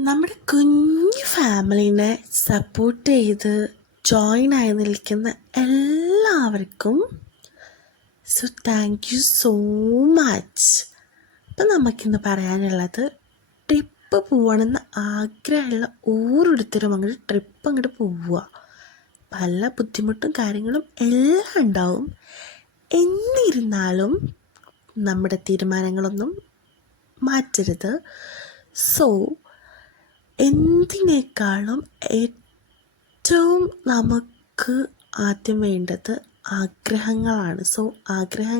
നമ്മുടെ കുഞ്ഞു ഫാമിലിനെ സപ്പോർട്ട് ചെയ്ത് ജോയിൻ ആയി നിൽക്കുന്ന എല്ലാവർക്കും താങ്ക് യു സോ മച്ച്. അപ്പം നമുക്കിന്ന് പറയാനുള്ളത്, ട്രിപ്പ് പോകണമെന്ന് ആഗ്രഹമുള്ള ഓരോരുത്തരും ട്രിപ്പ് അങ്ങോട്ട് പോവുക. പല ബുദ്ധിമുട്ടും കാര്യങ്ങളും എല്ലാം ഉണ്ടാവും. എന്നിരുന്നാലും നമ്മുടെ തീരുമാനങ്ങളൊന്നും മാറ്റരുത്. എന്തിനേക്കാളും ഏറ്റവും നമുക്ക് ആദ്യം വേണ്ടത് ആഗ്രഹങ്ങളാണ്. ആഗ്രഹങ്ങൾ